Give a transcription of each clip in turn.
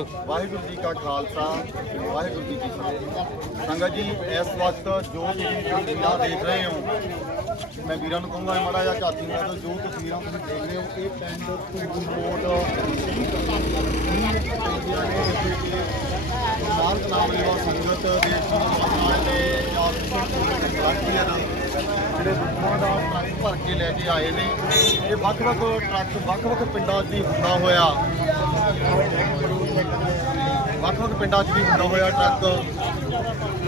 ਵਾਹਿਗੁਰੂ ਜੀ ਕਾ ਖਾਲਸਾ, ਵਾਹਿਗੁਰੂ ਜੀ ਕੀ ਫਤਿਹ। ਸੰਗਤ ਜੀ, ਇਸ ਵਕਤ ਜੋ ਤੁਸੀਂ ਤਸਵੀਰਾਂ ਦੇਖ ਰਹੇ ਹੋ, ਮੈਂ ਵੀਰਾਂ ਨੂੰ ਕਹੂੰਗਾ, ਮਾੜਾ ਜਿਹਾ ਝਾਤੀ ਮਾਰ ਦਿਓ ਜੋ ਤਸਵੀਰਾਂ ਤੁਸੀਂ ਦੇਖ ਰਹੇ ਹੋ, ਇਹ ਪਿੰਡ ਧੂਮਕੋਟ ਨਾਨਕ ਨਾਮ ਲੇਵਾ ਸੰਗਤ ਦੇ ਸਨਮਾਨ ਦੇ ਵਲੰਟੀਅਰ ਜਿਹੜੇ ਦੁੱਖਾਂ ਦਾ ਟਰੱਕ ਭਰ ਕੇ ਲੈ ਕੇ ਆਏ ਨੇ, ਇਹ ਵੱਖ-ਵੱਖ ਟਰੱਕ, ਵੱਖ-ਵੱਖ ਪਿੰਡਾਂ 'ਚ ਹੀ ਹੁੰਦਾ ਹੋਇਆ। ਵੱਖ-ਵੱਖ ਪਿੰਡਾਂ 'ਚ ਵੀ ਹੁੰਦਾ ਹੋਇਆ ਟਰੱਕ।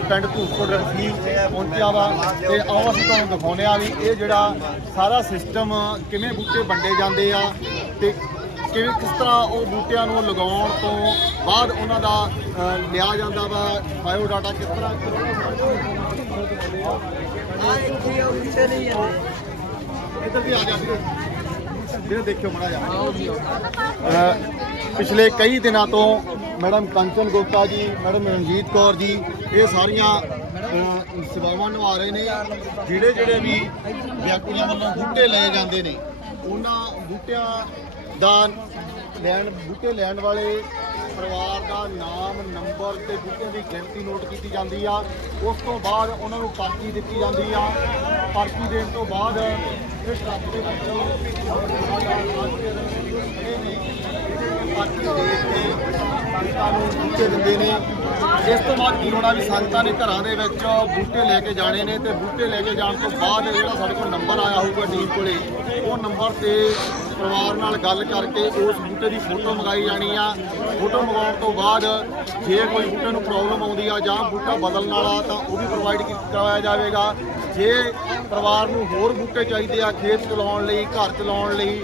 ਪਿੰਡ ਧੂਪਕੋਟ ਰਖੀ ਪਹੁੰਚਿਆ ਵਾ ਤੇ ਆਓ ਅਸੀਂ ਤੁਹਾਨੂੰ ਦਿਖਾਉਂਦੇ ਆ ਵੀ ਇਹ ਜਿਹੜਾ ਸਾਰਾ ਸਿਸਟਮ ਕਿਵੇਂ ਬੂਟੇ ਵੰਡੇ ਜਾਂਦੇ ਆ ਤੇ ਕਿਵੇਂ ਕਿਸ ਤਰ੍ਹਾਂ ਉਹ ਬੂਟਿਆਂ ਨੂੰ ਲਗਾਉਣ ਤੋਂ ਬਾਅਦ ਉਹਨਾਂ ਦਾ ਲਿਆ ਜਾਂਦਾ ਵਾ ਬਾਇਓ ਡਾਟਾ ਕਿਸ ਤਰ੍ਹਾਂ ਇੱਧਰ ਵੀ ਆ ਗਿਆ ਵੀਰੇ। ਵੀਰੇ ਦੇਖਿਓ ਮੜਾ ਜਾ ਪਿਛਲੇ ਕਈ ਦਿਨਾਂ ਤੋਂ ਮੈਡਮ ਕੰਚਨ ਗੁਪਤਾ ਜੀ, ਮੈਡਮ ਰਣਜੀਤ ਕੌਰ ਜੀ, ਇਹ ਸਾਰੀਆਂ ਸੇਵਾਵਾਂ ਨਿਭਾ ਰਹੇ ਨੇ। ਜਿਹੜੇ ਜਿਹੜੇ ਵੀ ਵਿਅਕਤੀਆਂ ਵੱਲੋਂ ਬੂਟੇ ਲਏ ਜਾਂਦੇ ਨੇ, ਉਹਨਾਂ ਬੂਟਿਆਂ ਦਾ ਲੈਣ ਬੂਟੇ ਲੈਣ ਵਾਲੇ ਪਰਿਵਾਰ ਦਾ ਨਾਮ, ਨੰਬਰ ਤੇ ਬੂਟਿਆਂ ਦੀ ਗਿਣਤੀ ਨੋਟ ਕੀਤੀ ਜਾਂਦੀ ਆ। ਉਸ ਤੋਂ ਬਾਅਦ ਉਹਨਾਂ ਨੂੰ ਪਰਚੀ ਦਿੱਤੀ ਜਾਂਦੀ ਆ। ਪਰਚੀ ਦੇਣ ਤੋਂ ਬਾਅਦ ਇਹ ਟਰੱਕ ਦੇ ਵਿੱਚ ਪਰਚੀ ਦੇ ਕੇ ਸੰਗਤਾਂ ਨੂੰ ਬੂਟੇ ਦਿੰਦੇ ਨੇ। ਇਸ ਤੋਂ ਬਾਅਦ ਕੀ ਹੋਣਾ ਵੀ ਸੰਗਤਾਂ ਨੇ ਘਰਾਂ ਦੇ ਵਿੱਚ ਬੂਟੇ ਲੈ ਕੇ ਜਾਣੇ ਨੇ ਤੇ ਬੂਟੇ ਲੈ ਕੇ ਜਾਣ ਤੋਂ ਬਾਅਦ ਜਿਹੜਾ ਸਾਡੇ ਕੋਲ ਨੰਬਰ ਆਇਆ ਹੋਊਗਾ ਟੀਮ ਕੋਲੇ, ਉਹ ਨੰਬਰ ਤੇ ਪਰਿਵਾਰ ਨਾਲ ਗੱਲ ਕਰਕੇ ਉਸ ਬੂਟੇ ਦੀ ਫੋਟੋ ਮੰਗਾਈ ਜਾਣੀ ਆ। ਫੋਟੋ ਮੰਗਾਉਣ ਤੋਂ ਬਾਅਦ ਜੇ ਕੋਈ ਬੂਟੇ ਨੂੰ ਪ੍ਰੋਬਲਮ ਆਉਂਦੀ ਆ ਜਾਂ ਬੂਟਾ ਬਦਲਣ ਵਾਲਾ ਤਾਂ ਉਹ ਵੀ ਪ੍ਰੋਵਾਈਡ ਕਰਵਾਇਆ ਜਾਵੇਗਾ। ਜੇ ਪਰਿਵਾਰ ਨੂੰ ਹੋਰ ਬੂਟੇ ਚਾਹੀਦੇ ਆ ਖੇਤ ਚਲਾਉਣ ਲਈ, ਘਰ ਚਲਾਉਣ ਲਈ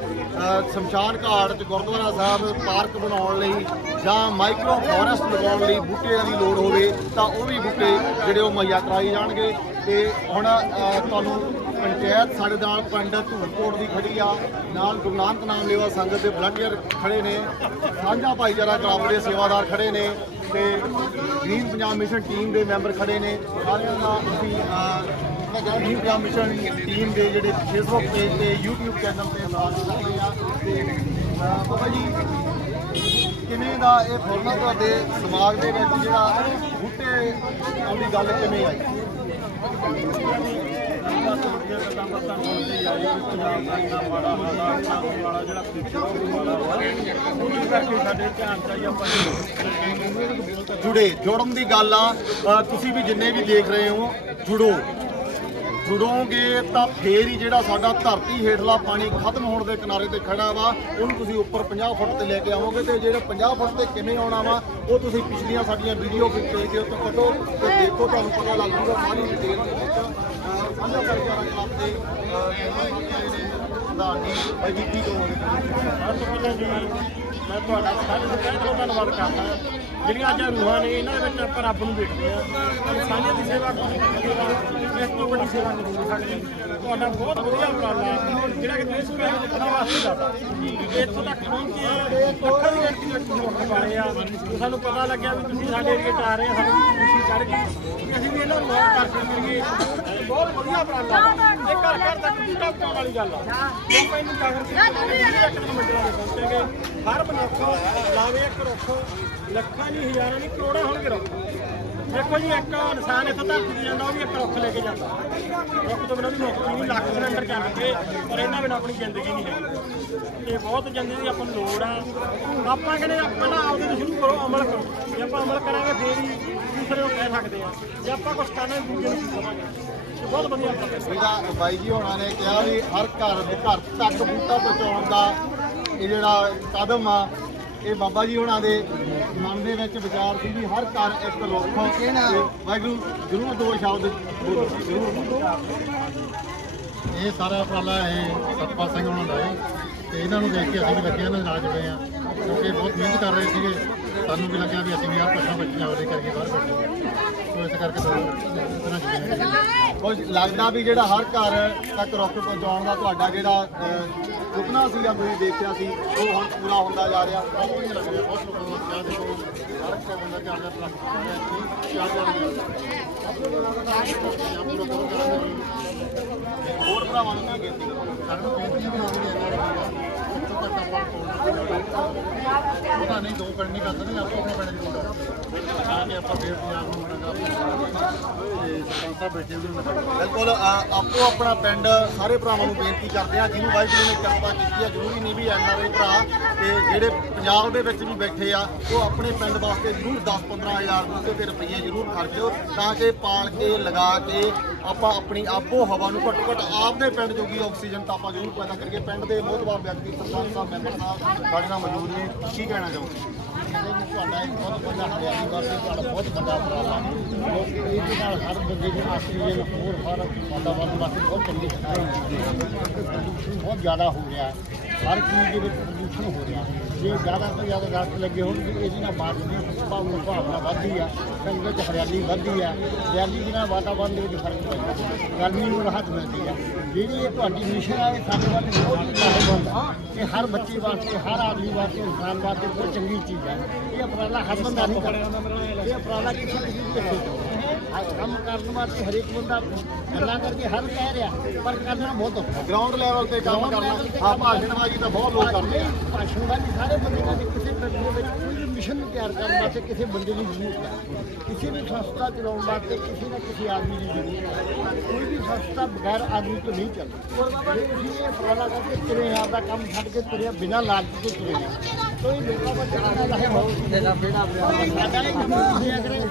ਸ਼ਮਸ਼ਾਨ ਘਾਟ ਚ ਗੁਰਦੁਆਰਾ ਸਾਹਿਬ ਪਾਰਕ ਬਣਾਉਣ ਲਈ ਜਾਂ ਮਾਈਕਰੋ ਫੋਰੈਸਟ ਲਗਾਉਣ ਲਈ ਬੂਟਿਆਂ ਦੀ ਲੋੜ ਹੋਵੇ ਤਾਂ ਉਹ ਵੀ ਬੂਟੇ ਜਿਹੜੇ ਉਹ ਮੁਹੱਈਆ ਕਰਾਏ ਜਾਣਗੇ। ਤੇ ਹੁਣ ਤੁਹਾਨੂੰ ਪੰਚਾਇਤ ਸਾਡੇ ਨਾਲ ਪਿੰਡ ਧੂਲਕੋਟ ਦੀ ਖੜੀ ਆ। ਨਾਲ ਗੁਰੂ ਨਾਨਕ ਨਾਮ ਲੇਵਾ ਸੰਗਤ ਦੇ ਵਲੰਟੀਅਰ ਖੜੇ ਨੇ। ਸਾਂਝਾ ਭਾਈਚਾਰਾ ਕਲੱਬ ਦੇ ਸੇਵਾਦਾਰ ਖੜੇ ਨੇ ਤੇ ਗ੍ਰੀਨ ਪੰਜਾਬ ਮਿਸ਼ਨ ਟੀਮ ਦੇ ਮੈਂਬਰ ਖੜੇ ਨੇ। ਸਾਰਿਆਂ ਦਾ ਅਸੀਂ ਅ, ਗ੍ਰੀਨ ਮਿਸ਼ਨ ਟੀਮ ਦੇ ਜਿਹੜੇ ਫੇਸਬੁੱਕ ਪੇਜ ਤੇ YouTube ਚੈਨਲ ਤੇ ਨਾਲ ਜੁੜੇ ਤੇ ਬਾਬਾ ਜੀ ਕਿਵੇਂ ਦਾ ਇਹ ਫੁਰਨਾ ਤੁਹਾਡੇ ਦਿਮਾਗ ਦੇ ਵਿੱਚ ਜਿਹੜਾ ਬੂਟੇ ਆਉਣ ਗੱਲ ਕਿਵੇਂ ਆਈ? ਜੁੜੇ ਜੋੜਨ ਦੀ ਗੱਲ ਆ। ਤੁਸੀਂ ਵੀ ਜਿੰਨੇ ਵੀ ਦੇਖ ਰਹੇ ਹੋ ਜੁੜੋ। ਜੁੜੋਗੇ ਤਾਂ ਫੇਰ ਹੀ ਜਿਹੜਾ ਸਾਡਾ ਧਰਤੀ ਹੇਠਲਾ ਪਾਣੀ ਖਤਮ ਹੋਣ ਦੇ ਕਿਨਾਰੇ ਤੇ ਖੜਾ ਵਾ, ਉਹਨੂੰ ਤੁਸੀਂ ਉੱਪਰ 50 ਫੁੱਟ ਤੇ ਲੈ ਕੇ ਆਵੋਗੇ ਤੇ ਜਿਹੜਾ 50 ਫੁੱਟ ਤੇ ਕਿਵੇਂ ਆਉਣਾ ਵਾ, ਉਹ ਤੁਸੀਂ ਪਿਛਲੀਆਂ ਸਾਡੀਆਂ ਵੀਡੀਓ ਪੇਜ ਦੇ ਉੱਤੇ ਕੱਢੋ ਤੇ ਦੇਖੋ ਤੁਹਾਨੂੰ ਪਤਾ ਲੱਗ ਜੂਗਾ ਸਾਰੀ ਡਿਟੇਲ ਦੇ ਵਿੱਚ। ਸਾਂਝਾ ਭਾਈਚਾਰਾ ਕਲੱਬ ਦੇ ਪ੍ਰਧਾਨ ਜੀ ਕੀ ਕਹੋਗੇ ਸਭ ਤੋਂ ਪਹਿਲਾਂ ਜੀ, ਮੈਂ ਤੁਹਾਡਾ ਸਾਰੇ ਤੋਂ ਧੰਨਵਾਦ ਕਰਦਾ। ਜਿਹੜੀਆਂ ਅੱਜ ਰੂਹਾਂ ਨੇ, ਇਹਨਾਂ ਦੇ ਵਿੱਚ ਆਪਾਂ ਰੱਬ ਨੂੰ ਵੇਖਦੇ ਆ ਇਨਸਾਨੀਅਤ ਦੀ ਸੇਵਾ ਕਰਨੀ ਇਸ ਤੋਂ ਵੱਡੀ ਸੇਵਾ ਨਹੀਂ ਹੋ ਸਕਦੀ। ਤੁਹਾਡਾ ਬਹੁਤ ਵਧੀਆ ਉਪਰਾਲਾ ਜਿਹੜਾ ਕਿ ਦੇਸ਼ ਨੂੰ ਦੇਖਣ ਵਾਸਤੇ ਜਾਂਦਾ ਇੱਥੋਂ ਤੱਕ ਪਹੁੰਚੇ ਲੱਖਾਂ ਦੀ ਗਿਣਤੀ ਵਿੱਚ ਤੁਸੀਂ ਉੱਠ ਆ। ਸਾਨੂੰ ਪਤਾ ਲੱਗਿਆ ਵੀ ਤੁਸੀਂ ਸਾਡੇ ਏਰੀਏ 'ਚ ਆ ਰਹੇ ਆ, ਸਾਨੂੰ ਖੁਸ਼ੀ ਚੜ ਗਈ। ਅਸੀਂ ਵੀ ਇਹਨਾਂ ਨੂੰ ਮਦਦ ਕਰ ਸਕੀਏ ਬਹੁਤ ਵਧੀਆ ਉਪਰਾਲਾ। ਇਹ ਘਰ ਘਰ ਤੱਕ ਬੂਟਾ ਪਹੁੰਚਾਉਣ ਵਾਲੀ ਗੱਲ ਆ। ਲੋਕਾਂ ਨੂੰ ਜਾਗਰੂਕ ਕਰਾਂਗੇ ਇੱਕ ਦਿਨ ਮੰਡਲਾਂ ਦੇ ਪਹੁੰਚਾਂਗੇ ਹਰ ਮਨੁੱਖ ਲਾਵੇ ਇੱਕ ਰੁੱਖ ਲੱਖਾਂ ਨਹੀਂ ਹਜ਼ਾਰਾਂ ਨਹੀਂ ਕਰੋੜਾਂ ਹੋਣਗੇ ਰੁੱਖ। ਦੇਖੋ ਜੀ ਇੱਕ ਇਨਸਾਨ ਇੱਥੋਂ ਧਰਤੀ ਤੇ ਜਾਂਦਾ ਉਹ ਵੀ ਇੱਕ ਰੁੱਖ ਲੈ ਕੇ ਜਾਂਦਾ। ਰੁੱਖ ਤੋਂ ਬਿਨਾਂ ਦੀ ਨੌਕਰੀ ਨਹੀਂ ਲੱਖ ਸਿਲੰਡਰ ਚੱਲ ਪਏ ਪਰ ਇਹਨਾਂ ਬਿਨਾਂ ਆਪਣੀ ਜ਼ਿੰਦਗੀ ਨਹੀਂ ਹੈ ਇਹ ਬਹੁਤ ਜ਼ਿੰਦਗੀ ਦੀ ਆਪਾਂ ਨੂੰ ਲੋੜ ਆ। ਆਪਾਂ ਕਹਿੰਦੇ ਆਪਾਂ ਨਾ ਆਪਦੇ ਤੋਂ ਸ਼ੁਰੂ ਕਰੋ ਅਮਲ ਕਰੋ। ਜੇ ਆਪਾਂ ਅਮਲ ਕਰਾਂਗੇ ਫੇਰ ਹੀ ਦੂਸਰੇ ਨੂੰ ਕਹਿ ਸਕਦੇ ਆ। ਜੇ ਆਪਾਂ ਕੁਝ ਕਰਨਾ ਦੂਜੇ ਨੂੰ ਕੀ ਕਵਾਂਗੇ ਇਹ ਬਹੁਤ ਵਧੀਆ। ਇਹਦਾ ਬਾਈ ਜੀ ਹੋਣਾ ਨੇ ਕਿਹਾ ਵੀ ਹਰ ਘਰ ਦੇ ਘਰ ਤੱਕ ਬੂਟਾ ਪਹੁੰਚਾਉਣ ਦਾ ਇਹ ਜਿਹੜਾ ਕਦਮ ਆ ਇਹ ਬਾਬਾ ਜੀ ਹੋਣਾ ਦੇ ਮਨ ਦੇ ਵਿੱਚ ਵਿਚਾਰ ਸੀ ਵੀ ਹਰ ਘਰ ਇੱਕ ਰੁੱਖ ਵਾਹਿਗੁਰੂ ਜ਼ਰੂਰ ਦੋ ਸ਼ਬਦ ਬੋਲੋ। ਜ਼ਰੂਰ ਇਹ ਸਾਰਾ ਉਪਰਾਲਾ ਇਹ ਸਤਪਾਲ ਸਿੰਘ ਉਹਨਾਂ ਦਾ ਹੈ। ਤੇ ਇਹਨਾਂ ਨੂੰ ਦੇਖ ਕੇ ਅਸੀਂ ਵੀ ਲੱਗੇ ਇਹਨਾਂ ਦੇ ਨਾਲ ਜੁੜੇ ਆ ਕਿਉਂਕਿ ਬਹੁਤ ਮਿਹਨਤ ਕਰ ਰਹੇ ਸੀਗੇ। ਸਾਨੂੰ ਵੀ ਲੱਗਿਆ ਵੀ ਅਸੀਂ ਵੀ ਆਹ ਪਸ਼ੂ ਬੱਚੀਆਂ ਉਹਦੇ ਕਰਕੇ ਬਾਹਰ ਬੈਠੇ ਸੋ ਇਸ ਕਰਕੇ ਇਹਨਾਂ ਜੁੜੇ ਕੁਝ ਲੱਗਦਾ ਵੀ ਜਿਹੜਾ ਹਰ ਘਰ ਤੱਕ ਰੁੱਖ ਪਹੁੰਚਾਉਣ ਦਾ ਤੁਹਾਡਾ ਜਿਹੜਾ ਸੁਪਨਾ ਸੀਗਾ ਤੁਸੀਂ ਦੇਖਿਆ ਸੀ ਉਹ ਹੁਣ ਪੂਰਾ ਹੁੰਦਾ ਜਾ ਰਿਹਾ। ਬਹੁਤ ਵਧੀਆ ਲੱਗ ਰਿਹਾ ਬਹੁਤ ਲੋਕਾਂ ਦੇਖੋ ਹਰ ਇੱਕ ਬੰਦਾ ਕਿ ਪਲੱਸ ਚਾਰ ਵਾਰ ਹੋਰ ਭਰਾਵਾਂ ਨੂੰ ਮੈਂ ਬੇਨਤੀ ਕਰਾਂਗਾ ਸਾਨੂੰ ਪੇਂਟਿੰਗ ਬਣਾਉਣੀ ਹੈ ਸਭ ਤੋਂ ਦੋ ਪਿੰਡ ਨਹੀਂ ਕਰ ਸਕਦੇ ਆਪਾਂ ਆਪਣਾ ਪਿੰਡ ਜ਼ਰੂਰ ਕਰ ਸਕਦੇ ਹਾਂ ਆਪਾਂ ਫੇਰ ਪੰਜਾਬ ਨੂੰ ਬਣਾਗਾ ਸਰਪੰਚ ਸਾਹਿਬ ਬੈਠੇ ਉਹਦੇ ਬਿਲਕੁਲ ਆਪੋ ਆਪਣਾ ਪਿੰਡ ਸਾਰੇ ਭਰਾਵਾਂ ਨੂੰ ਬੇਨਤੀ ਕਰਦੇ ਆ ਜਿਹਨੂੰ ਵਾਹਿਗੁਰੂ ਨੇ ਕਿਰਪਾ ਕੀਤੀ ਆ ਜ਼ਰੂਰੀ ਨਹੀਂ ਵੀ ਐਨ ਆਰ ਆਈ ਭਰਾ ਤੇ ਜਿਹੜੇ ਪੰਜਾਬ ਦੇ ਵਿੱਚ ਵੀ ਬੈਠੇ ਆ, ਉਹ ਆਪਣੇ ਪਿੰਡ ਵਾਸਤੇ ਜ਼ਰੂਰ 10-15 ਹਜ਼ਾਰ ਰੁਪਏ ਤੇ ਰੁਪਈਏ ਜ਼ਰੂਰ ਖਰਚੋ, ਤਾਂ ਕਿ ਪਾਲ ਕੇ, ਲਗਾ ਕੇ ਆਪਾਂ ਆਪਣੀ ਆਪੋ ਹਵਾ ਨੂੰ ਘੱਟੋ ਘੱਟ ਆਪਦੇ ਪਿੰਡ ਜੋਗੀ ਆਕਸੀਜਨ ਤਾਂ ਆਪਾਂ ਜ਼ਰੂਰ ਪੈਦਾ ਕਰੀਏ। ਪਿੰਡ ਦੇ ਬਹੁਤ ਵਿਅਕਤੀ ਸਰਪੰਚ ਸਾਹਿਬ ਮੈਂਬਰ ਸਾਹਿਬ ਸਾਡੇ ਨਾਲ ਮੌਜੂਦ ਨੇ। ਕੀ ਕਹਿਣਾ ਚਾਹੋਗੇ? ਤੁਹਾਡਾ ਇੱਕ ਬਹੁਤ ਵੱਡਾ ਹਰਿਆਲੀ ਵਾਸਤੇ ਤੁਹਾਡਾ ਬਹੁਤ ਵੱਡਾ ਉਪਰਾਲਾ ਕਿਉਂਕਿ ਇਹਦੇ ਨਾਲ ਹਰ ਬੰਦੇ ਨੂੰ ਆਕਸੀਜਨ, ਹੋਰ ਹਰ ਵਾਤਾਵਰਨ ਵਾਸਤੇ ਬਹੁਤ ਚੰਗੀ ਸਹਾਇਤਾ ਹੁੰਦੀ ਹੈ। ਪ੍ਰਦੂਸ਼ਣ ਬਹੁਤ ਜ਼ਿਆਦਾ ਹੋ ਗਿਆ। ਹਰ ਚੀਜ਼ ਦੇ ਵਿੱਚ ਪ੍ਰਦੂਸ਼ਣ ਹੋ ਰਿਹਾ ਜੇ ਜ਼ਿਆਦਾ ਤੋਂ ਜ਼ਿਆਦਾ ਦਰਖਤ ਲੱਗੇ ਹੋਣਗੇ ਇਹਦੇ ਨਾਲ ਬਾਰਿਸ਼ ਦੀ ਸੰਭਾਵਨਾ ਭਾਵਨਾ ਵੱਧਦੀ ਹੈ ਸੰਗਤ ਵਿੱਚ ਹਰਿਆਲੀ ਵੱਧਦੀ ਹੈ ਹਰਿਆਲੀ ਦੇ ਨਾਲ ਵਾਤਾਵਰਨ ਦੇ ਵਿੱਚ ਫ਼ਰਕ ਪੈਂਦਾ ਗਰਮੀ ਨੂੰ ਰਾਹਤ ਮਿਲਦੀ ਹੈ ਜਿਹੜੀ ਇਹ ਤੁਹਾਡੀ ਮਿਸ਼ਨ ਹੈ ਇਹ ਸਾਡੇ ਵਾਸਤੇ ਬਹੁਤ ਹੀ ਲਾਹੇਵੰਦ ਹੈ ਇਹ ਹਰ ਬੱਚੇ ਵਾਸਤੇ, ਹਰ ਆਦਮੀ ਵਾਸਤੇ, ਇਨਸਾਨ ਵਾਸਤੇ ਬਹੁਤ ਚੰਗੀ ਚੀਜ਼ ਹੈ ਇਹ ਅਪਰਾਲਾ ਹਰ ਬੰਦਾ ਨਹੀਂ ਕਰਦਾ ਇਹ ਅਪਰਾਲਾ ਕਿਸੇ ਕਿਸੇ ਦੀ ਕੰਮ ਕਰਨ ਵਾਸਤੇ ਹਰੇਕ ਬੰਦਾ ਗੱਲਾਂ ਕਰਕੇ ਹਰ ਕਹਿ ਰਿਹਾ ਪਰ ਕਰਨਾ ਬਹੁਤ ਔਖਾ। ਗਰਾਊਂਡ ਲੈਵਲ ਤੇ ਕੰਮ ਕਰਨਾ ਹਾਂ ਭਾਸ਼ਣਬਾਜ਼ੀ ਤਾਂ ਬਹੁਤ ਲੋਕ ਕਰਦੇ ਆ। ਭਾਸ਼ਣਬਾਜ਼ੀ ਸਾਰੇ ਬੰਦੇ ਕਰਦੇ ਕਿਸੇ ਪਿੰਡ ਦੇ ਵਿੱਚ ਕੋਈ ਵੀ ਮਿਸ਼ਨ ਤਿਆਰ ਕਰਨ ਵਾਸਤੇ ਕਿਸੇ ਬੰਦੇ ਦੀ ਜ਼ਰੂਰਤ ਹੈ ਕਿਸੇ ਵੀ ਸੰਸਥਾ ਚਲਾਉਣ ਵਾਸਤੇ ਕਿਸੇ ਨਾ ਕਿਸੇ ਆਦਮੀ ਦੀ ਜ਼ਰੂਰਤ ਹੈ ਕੋਈ ਵੀ ਸੰਸਥਾ ਬਗੈਰ ਆਦਮੀ ਤੋਂ ਨਹੀਂ ਚੱਲਦੀ। ਜੇ ਤੁਸੀਂ ਇਹ ਉਪਰਾਲਾ ਕਰਕੇ ਤੁਰੇ ਆ ਆਪਦਾ ਕੰਮ ਛੱਡ ਕੇ ਤੁਰੇ ਆ, ਬਿਨਾਂ ਲਾਲਚ ਤੋਂ ਤੁਰੇ ਜਿਹੜਾ ਸਾਡਾ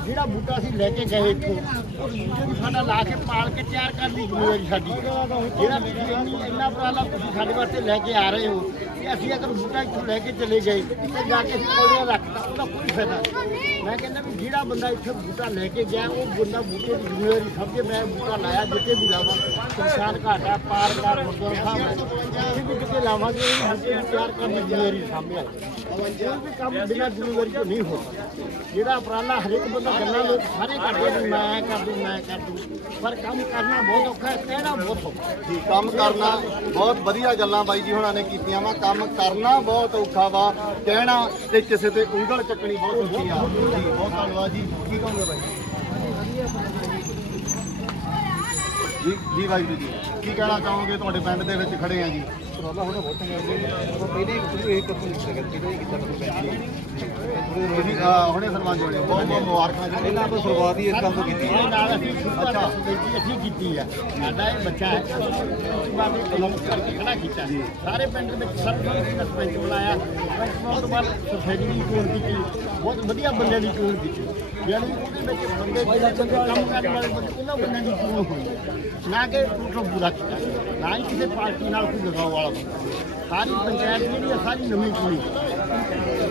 ਜਿਹੜਾ ਬੂਟਾ ਅਸੀਂ ਲੈ ਕੇ ਗਏ ਇੱਥੋਂ, ਉਹ ਸਾਡਾ ਲਾ ਕੇ ਪਾਲ ਕੇ ਤਿਆਰ ਕਰਨ ਦੀ ਜ਼ਿੰਮੇਵਾਰੀ ਸਾਡੀ। ਜਿਹੜਾ ਤੁਸੀਂ ਇੰਨਾ ਉਪਰਾਲਾ ਤੁਸੀਂ ਸਾਡੇ ਵਾਸਤੇ ਲੈ ਕੇ ਆ ਰਹੇ ਹੋ। ਕਿ ਅਸੀਂ ਅਗਰ ਬੂਟਾ ਇੱਥੋਂ ਲੈ ਕੇ ਚਲੇ ਗਏ ਤੇ ਜਾ ਕੇ ਅਸੀਂ ਕੋਲੇ ਰੱਖਤਾ, ਉਹਦਾ ਕੋਈ ਫਾਇਦਾ ਮੈਂ ਕਹਿੰਦਾ ਵੀ ਜਿਹੜਾ ਬੰਦਾ ਇੱਥੇ ਬੂਟਾ ਲੈ ਕੇ ਗਿਆ, ਉਹ ਬੰਦਾ ਬੂਟੇ ਦੀ ਜ਼ਿੰਮੇਵਾਰੀ ਸਮਝੇ, ਮੈਂ ਬੂਟਾ ਲਾਇਆ, ਜਿੱਥੇ ਵੀ ਲਾਵਾਂ, ਸ਼ਮਸ਼ਾਨ ਘਾਟਾ ਪਾਰਕ ਦਾ ਗੁਰਦੁਆਰਾ ਸਾਹਿਬ ਹੈ ਜਿੱਥੇ ਵੀ ਕਿਤੇ ਲਾਵਾਂਗੇ ਉਹ ਤਿਆਰ ਕਰਨ ਦੀ ਜ਼ਿੰਮੇਵਾਰੀ ਸਾਹਮਣੇ ਕੋਈ ਵੀ ਕੰਮ ਬਿਨਾਂ ਜ਼ਿੰਮੇਵਾਰੀ ਤੋਂ ਨਹੀਂ ਹੋ ਜਿਹੜਾ ਉਪਰਾਲਾ ਹਰੇਕ ਬੰਦਾ ਗੱਲਾਂ ਲੋਕ ਸਾਰੇ ਕਰਦੇ ਨੇ, ਮੈਂ ਕਰ ਦੂੰ, ਮੈਂ ਕਰ ਦੂੰ। ਪਰ ਕੰਮ ਕਰਨਾ ਬਹੁਤ ਔਖਾ ਹੈ ਕਹਿਣਾ ਬਹੁਤ ਔਖਾ ਹੈ। ਜੀ, ਕੰਮ ਕਰਨਾ ਬਹੁਤ ਵਧੀਆ ਗੱਲਾਂ ਬਾਈ ਜੀ ਹੁਣਾਂ ਨੇ ਕੀਤੀਆਂ ਵਾ। ਕੰਮ ਕਰਨਾ ਬਹੁਤ ਔਖਾ ਵਾ, ਕਹਿਣਾ ਤੇ ਕਿਸੇ ਤੇ ਉਂਗਲ ਚੱਕਣੀ ਬਹੁਤ ਔਖੀ ਆ। ਜੀ, ਬਹੁਤ ਧੰਨਵਾਦ ਜੀ। ਕੀ ਕਹੋਗੇ ਬਾਈ ਜੀ ਜੀ ਬਾਈ ਜੀ। ਕੀ ਕਹਿਣਾ ਚਾਹੋਗੇ? ਤੁਹਾਡੇ ਪਿੰਡ ਦੇ ਵਿੱਚ ਖੜੇ ਆ ਜੀ। ਉਪਰਾਲਾ ਹੋਣਾ ਬਹੁਤ ਚੰਗਾ ਹੈ ਉਹ ਪਹਿਲੇ ਹੀ ਇਹ ਕੰਮ ਕੀਤਾ ਪਹਿਲੇ ਹੀ ਕੀਤਾ ਤੁਸੀਂ ਅਹ, ਹੁਣੇ ਸਰਪੰਚ ਹੋਣੇ ਬਹੁਤ ਬਹੁਤ ਮੁਬਾਰਕਾਂ ਜੀ। ਇਹਨਾਂ ਤੋਂ ਸ਼ੁਰੂਆਤ ਹੀ ਇਸ ਕੰਮ ਤੋਂ ਕੀਤੀ ਹੈ। ਨਾਲ ਅਸੀਂ ਅੱਛਾ। ਅਸੀਂ ਕੀਤੀ ਹੈ। ਸਾਡਾ ਇਹ ਬੱਚਾ ਹੈ। ਅਸੀਂ ਬਾਅਦ ਅਨਾਉਂਸ ਕਰਕੇ ਖੜਾ ਕੀਤਾ। ਸਾਰੇ ਪਿੰਡ ਦੇ ਵਿੱਚ ਸਰਪੰਚ ਦਾ ਸਰਪੰਚ ਬਣਾਇਆ ਸਰਪੰਚ ਤੋਂ ਬਾਅਦ ਸੋਸਾਇਟੀ ਦੀ ਚੋਣ ਕੀਤੀ। ਬਹੁਤ ਵਧੀਆ ਬੰਦਿਆਂ ਦੀ ਚੋਣ ਕੀਤੀ। ਯਾਨੀ ਉਹਦੇ ਵਿੱਚ ਬੰਦੇ ਜਿਹੜੇ ਬੰਦੇ ਕੰਮ ਕਰਨ ਵਾਲੇ ਬੰਦੇ ਉਹਨਾਂ ਬੰਦਿਆਂ ਦੀ ਚੋਣ ਹੋਈ ਨਾ ਕਿ ਟੋਟਲ ਪੂਰਾ ਕੀਤਾ ਨਾ ਹੀ ਕਿਸੇ ਪਾਰਟੀ ਕੋਈ ਬੰਦਾ ਸਾਰੀ ਪੰਚਾਇਤ ਜਿਹੜੀ ਹੈ ਸਾਰੀ ਨਵੀਂ ਚੁਣੀ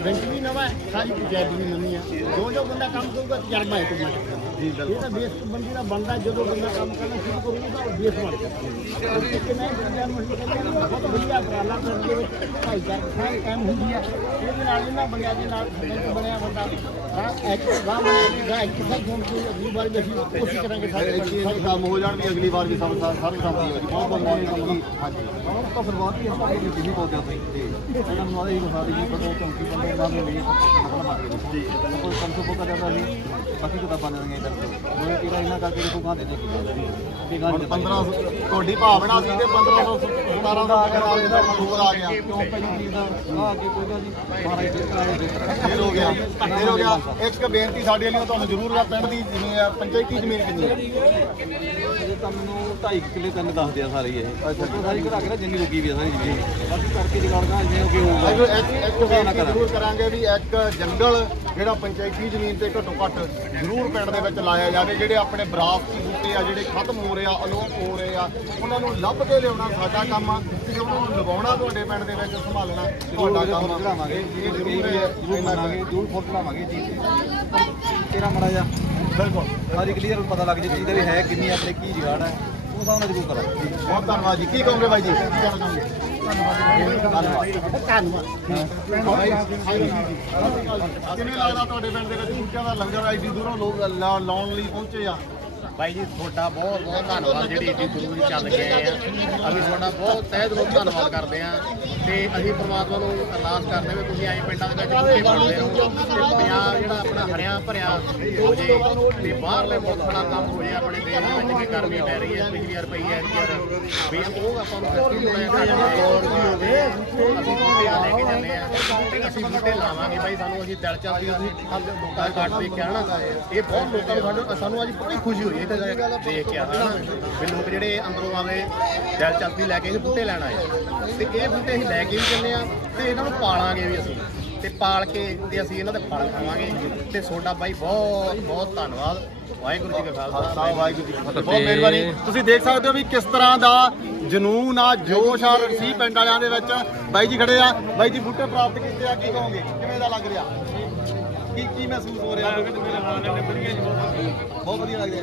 ਬੈਂਕ ਵੀ ਨਵਾਂ ਹੈ ਸਾਰੀ ਪੰਚਾਇਤ ਵੀ ਨਵੀਂ ਹੈ ਜੋ ਜੋ ਬੰਦਾ ਕੰਮ ਕਰੂਗਾ ਤਜਰਬਾ ਹੈ ਜੀ ਇਹ ਤਾਂ ਬੇਸ ਬੰਦੀ ਦਾ ਬਣਦਾ ਜਦੋਂ ਬੰਦਾ ਕੰਮ ਕਰਨਾ ਸ਼ੁਰੂ ਕਰੂਗਾ ਤਾਂ ਉਹ ਬੇਸ ਬਣ ਜਾਂਦਾ ਕਿ ਮੈਂ ਬੰਦਿਆਂ ਨੂੰ ਕਹਿੰਦਾ ਬਹੁਤ ਵਧੀਆ ਉਪਰਾਲਾ ਕਰਨ ਦੇ ਵਿੱਚ ਭਾਈਚਾਰਕ ਸਾਂਝ ਕਾਇਮ ਹੁੰਦੀ ਹੈ। ਇਹਦੇ ਨਾਲ ਇਹਨਾਂ ਬੰਦਿਆਂ ਦੇ ਨਾਲ ਸਰਪੰਚ ਬਣਿਆ ਬੰਦਾ। ਹਾਂ ਇੱਕ ਗਾਂ ਬਣਿਆ ਜੀ ਗਾਂ ਇੱਕ ਸਾਥ ਹੋਣ ਦੀ ਅਗਲੀ ਵਾਰ ਵੀ ਅਸੀਂ ਕੋਸ਼ਿਸ਼ ਕਰਾਂਗੇ ਸਾਰੇ ਕੰਮ ਹੋ ਜਾਣ ਦੀ ਅਗਲੀ ਵਾਰ ਵੀ ਸਭ ਸਾਰੇ ਕੰਮ ਹੋ ਜੀ ਬਹੁਤ ਬਹੁਤ ਜੀ ਹਾਂਜੀ। ਹੁਣ ਤਾਂ ਸ਼ੁਰੂਆਤ ਹੀ ਇਸ ਤਰ੍ਹਾਂ ਦੀ ਨਹੀਂ ਪਹੁੰਚਿਆ ਸੀ ਜੀ। ਇਹਨਾਂ ਨੂੰ ਆਦੇ ਹੀ ਬਸਾ ਦੀ ਪਤਾ ਚੌਂਕੀ ਬੰਦੇ ਨਾਲ ਮਿਲ ਲਈ ਜੀ। ਕੋਈ ਕੰਮ ਤੋਂ ਪਤਾ ਜਾਂਦਾ ਨਹੀਂ ਬਾਕੀ ਕਿਤਾਬਾਂ ਦੇ ਦਿੰਗੇ ਇਧਰ। ਮੈਂ ਕਿਹੜਾ ਇਹਨਾਂ ਕਰਕੇ ਦੇਖੋ ਗਾਂ ਦੇ ਦੇ ਕੀ ਗਾਂ ਹੁਣ 1500 ਤੁਹਾਡੀ ਭਾਵਨਾ ਸੀ ਤੇ 1500 1700 ਨਾਲ ਇਹਦਾ ਮਜ਼ਦੂਰ ਆ ਗਿਆ। ਕਿਉਂ ਚੀਜ਼ ਦਾ ਆ ਅੱਗੇ ਕੋਈ ਗੱਲ ਨਹੀਂ ਮਹਾਰਾਜ ਦੇ ਕਰਾਏ ਦੇ ਫੇਰ ਹੋ ਗਿਆ ਫੇਰ ਹੋ ਗਿਆ। ਇੱਕ ਬੇਨਤੀ ਸਾਡੇ ਲਈ ਤੁਹਾਨੂੰ ਜ਼ਰੂਰ ਆ ਪਿੰਡ ਦੀ ਜਿਵੇਂ ਪੰਚਾਇਤੀ ਜ਼ਮੀਨ ਕਿੰਨੀ ਹੈ ਤਾਂ ਮੈਨੂੰ 2.5 ਕਿੱਲੇ ਤਿੰਨ ਦੱਸਦੇ ਆ ਸਾਰੇ ਇਹ। ਅੱਛਾ ਸਾਰੀ ਘਰਾ ਕੇ ਨਾ ਜਿੰਨੀ ਰੁਕੀ ਵੀ ਆ ਸਾਰੀ ਜ਼ਮੀਨ ਬਾਕੀ ਕਰਕੇ ਜਗਾੜ ਗਾਂ ਜਿਵੇਂ ਕਿ ਹੋਊਗਾ। ਆਈਓ ਇੱਕ ਇੱਕ ਬੇਨਤੀ ਜ਼ਰੂਰ ਕਰਾਂਗੇ ਵੀ ਇੱਕ ਜੰਗਲ ਜਿਹੜਾ ਪੰਚਾਇਤੀ ਜ਼ਮੀਨ ਤੇ ਘੱਟੋ ਘੱਟ ਜ਼ਰੂਰ ਪਿੰਡ ਦੇ ਵਿੱਚ ਲਾਇਆ ਜਾਵੇ ਜਿਹੜੇ ਆਪਣੇ ਵਿਰਾਸਤੀ ਬੂਟੇ ਆ ਜਿਹੜੇ ਖਤਮ ਹੋ ਰਹੇ ਆ ਅਲੋਪ ਹੋ ਰਹੇ ਆ ਉਹਨਾਂ ਨੂੰ ਲੱਭ ਕੇ ਲਿਆਉਣਾ ਸਾਡਾ ਕੰਮ ਆ ਤੇ ਉਹਨਾਂ ਨੂੰ ਲਗਾਉਣਾ ਤੁਹਾਡੇ ਪਿੰਡ ਦੇ ਵਿੱਚ ਸੰਭਾਲਣਾ ਤੁਹਾਡਾ ਕੰਮ ਆ। ਚੜਾਵਾਂਗੇ ਇਹ ਜ਼ਰੂਰ ਹੈ। ਜ਼ਰੂਰ ਬਣਾਵਾਂਗੇ ਜ਼ਰੂਰ ਫੋਟੋ ਲਾਵਾਂਗੇ ਜੀ ਤੇਰਾ ਮੜਾ ਜਾ ਬਿਲਕੁਲ। ਸਾਰੀ ਕਲੀਅਰ ਪਤਾ ਲੱਗ ਜੇ ਚੀਜ਼ ਦਾ ਵੀ ਹੈ, ਕਿੰਨੀ ਆਪਣੇ ਕੀ ਜਗਾੜ ਹੈ, ਉਹ ਹਿਸਾਬ ਨਾਲ ਜ਼ਰੂਰ ਕਰਾਂਗੇ ਬਹੁਤ ਧੰਨਵਾਦ ਜੀ। ਕੀ ਕਹੋਗੇ ਬਾਈ ਜੀ? ਧੰਨਵਾਦ। ਧੰਨਵਾਦ ਕਿਵੇਂ ਲੱਗਦਾ ਤੁਹਾਡੇ ਪਿੰਡ ਦੇ ਵਿੱਚ? ਬੂਟਿਆਂ ਦਾ ਲੰਗਰ ਐਡੀ ਦੂਰੋਂ ਲੋਕ ਲਾਉਣ ਲਈ ਪਹੁੰਚੇ ਆ। ਬਾਈ ਜੀ, ਤੁਹਾਡਾ ਬਹੁਤ ਬਹੁਤ ਧੰਨਵਾਦ ਜਿਹੜੀ ਏਡੀ ਜ਼ਰੂਰੀ ਚੱਲ ਕੇ ਆਏ ਆ। ਅਸੀਂ ਤੁਹਾਡਾ ਬਹੁਤ ਤਹਿ ਦਿਲੋਂ ਧੰਨਵਾਦ ਕਰਦੇ ਆ ਤੇ ਅਸੀਂ ਪ੍ਰਮਾਤਮਾ ਨੂੰ ਅਰਦਾਸ ਕਰਦੇ ਹਾਂ ਵੀ ਤੁਸੀਂ ਐਂ ਪਿੰਡਾਂ ਦੇ ਵਿੱਚ ਬੂਟੇ ਪਾਉਂਦੇ ਰਹੋ ਤੇ ਪੰਜਾਬ ਜਿਹੜਾ ਆਪਣਾ ਹਰਿਆ ਭਰਿਆ ਹੋ ਜੇ ਤੇ ਬਾਹਰਲੇ ਮੁਲਕ ਦਾ ਕੰਮ ਹੋ ਜੇ, ਆਪਣੇ ਦੇਸ਼ ਦੇ ਵਿੱਚ ਕਿ ਗਰਮੀ ਪੈ ਰਹੀ ਹੈ, ਪਿਛਲੀ ਵਾਰ ਪਈ ਹੈ ਇਸ ਵਾਰ ਵੀ ਉਹ ਆਪਾਂ ਨੂੰ ਸਸਤੀ ਲੋੜ ਹੈ ਦੌੜ ਵੀ ਹੋਵੇ ਅਸੀਂ ਬੂਟੇ ਲੈ ਕੇ ਜਾਂਦੇ ਆ ਤੇ ਅਸੀਂ ਬੂਟੇ ਲਾਵਾਂਗੇ। ਬਾਈ, ਸਾਨੂੰ ਅਸੀਂ ਦਿਲ ਚੱਲਦੀ ਅਸੀਂ ਲੋਕਾਂ ਦਾ ਕੱਟ ਦੇਖ ਕੇ ਇਹ ਬਹੁਤ ਲੋਕਾਂ ਨੂੰ ਸਾਨੂੰ ਸਾਨੂੰ ਅੱਜ ਬੜੀ ਖੁਸ਼ੀ ਹੋਈ ਇਹ ਤੇ ਦੇਖ ਕੇ ਆਣਾ ਵੀ ਲੋਕ ਜਿਹੜੇ ਅੰਦਰੋਂ ਆਵੇ ਦਿਲ ਚੱਲਦੀ ਲੈ ਕੇ ਇਹ ਬੂਟੇ ਲੈਣ ਆਏ। ਤੇ ਇਹ ਬੂਟੇ ਅਸੀਂ ਲੈ ਕੇ ਵੀ ਚੱਲੇ ਆ ਤੇ ਇਹਨਾਂ ਨੂੰ ਪਾਲਾਂਗੇ ਵੀ ਅਸੀਂ। ਤੇ ਪਾਲ ਕੇ ਤੇ ਅਸੀਂ ਇਹਨਾਂ ਦੇ ਫਲ ਖਾਵਾਂਗੇ। ਤੇ ਤੁਹਾਡਾ ਬਾਈ ਬਹੁਤ ਬਹੁਤ ਧੰਨਵਾਦ। ਵਾਹਿਗੁਰੂ ਜੀ ਕਾ ਖਾਲਸਾ ਖਾਲਸਾ ਵਾਹਿਗੁਰੂ ਜੀ ਕੀ ਫਤਿਹ। ਬਹੁਤ ਮਿਹਰਬਾਨੀ। ਤੁਸੀਂ ਦੇਖ ਸਕਦੇ ਹੋ ਵੀ ਕਿਸ ਤਰ੍ਹਾਂ ਦਾ ਜਨੂਨ ਆ ਜੋਸ਼ ਆ ਸੀ ਪਿੰਡ ਵਾਲਿਆਂ ਦੇ ਵਿੱਚ। ਬਾਈ ਜੀ ਖੜੇ ਆ। ਬਾਈ ਜੀ ਬੂਟੇ ਪ੍ਰਾਪਤ ਕੀਤੇ ਆ ਕੀ ਕਹੋਗੇ? ਕਿਵੇਂ ਦਾ ਲੱਗ ਰਿਹਾ? ਕੀ ਕੀ ਮਹਿਸੂਸ ਹੋ ਰਿਹਾ? ਬਹੁਤ ਵਧੀਆ ਲੱਗ ਰਿਹਾ